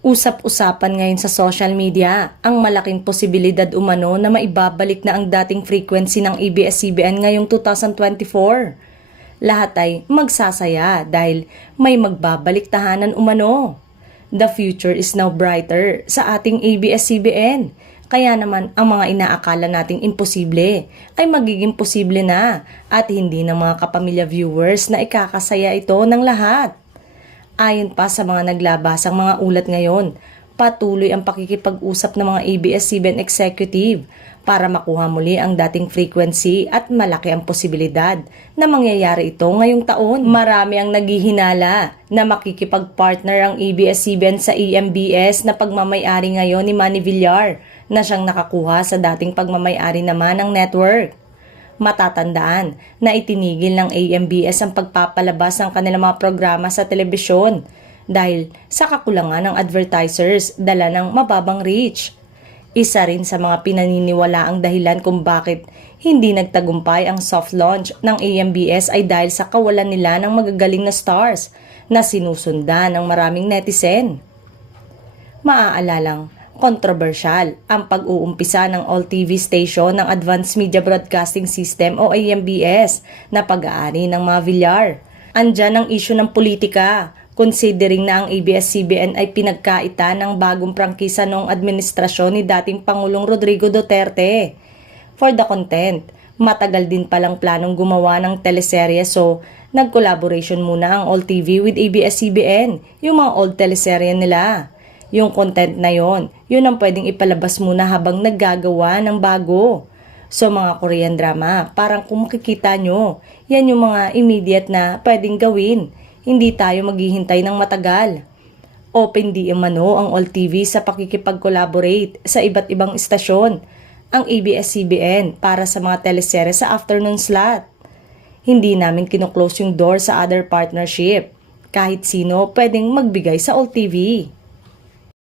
Usap-usapan ngayon sa social media ang malaking posibilidad umano na maibabalik na ang dating frequency ng ABS-CBN ngayong 2024. Lahat ay magsasaya dahil may magbabalik tahanan umano. The future is now brighter sa ating ABS-CBN. Kaya naman ang mga inaakala nating imposible ay magiging posible na at hindi ng mga kapamilya viewers na ikakasaya ito ng lahat. Ayon pa sa mga naglabasang mga ulat ngayon, patuloy ang pakikipag-usap ng mga ABS-CBN executive para makuha muli ang dating frequency at malaki ang posibilidad na mangyayari ito ngayong taon. Marami ang naghihinala na makikipag-partner ang ABS-CBN sa EMBS na pagmamay-ari ngayon ni Manny Villar na siyang nakakuha sa dating pagmamay-ari naman ng network. Matatandaan na itinigil ng AMBS ang pagpapalabas ng kanilang mga programa sa telebisyon dahil sa kakulangan ng advertisers dala ng mababang reach. Isa rin sa mga pinaniniwalaang dahilan kung bakit hindi nagtagumpay ang soft launch ng AMBS ay dahil sa kawalan nila ng magagaling na stars na sinusundan ng maraming netizen. Maaalalang kontrobersyal ang pag-uumpisa ng all TV station ng Advanced Media Broadcasting System o AMBS na pag-aari ng mga Villar. Andyan ang issue ng politika, considering na ang ABS-CBN ay pinagkaitan ng bagong prangkisa noong administrasyon ni dating Pangulong Rodrigo Duterte. For the content, matagal din palang planong gumawa ng teleserye so nag-collaboration muna ang all TV with ABS-CBN, yung mga old teleserye nila. Yung content na yun ang pwedeng ipalabas muna habang naggagawa ng bago. So mga Korean drama, parang kung makikita nyo, yan yung mga immediate na pwedeng gawin. Hindi tayo maghihintay ng matagal. Open di umano ang all TV sa pakikipag-collaborate sa iba't ibang istasyon, ang ABS-CBN para sa mga teleserye sa afternoon slot. Hindi namin kinuklose yung door sa other partnership. Kahit sino pwedeng magbigay sa all TV.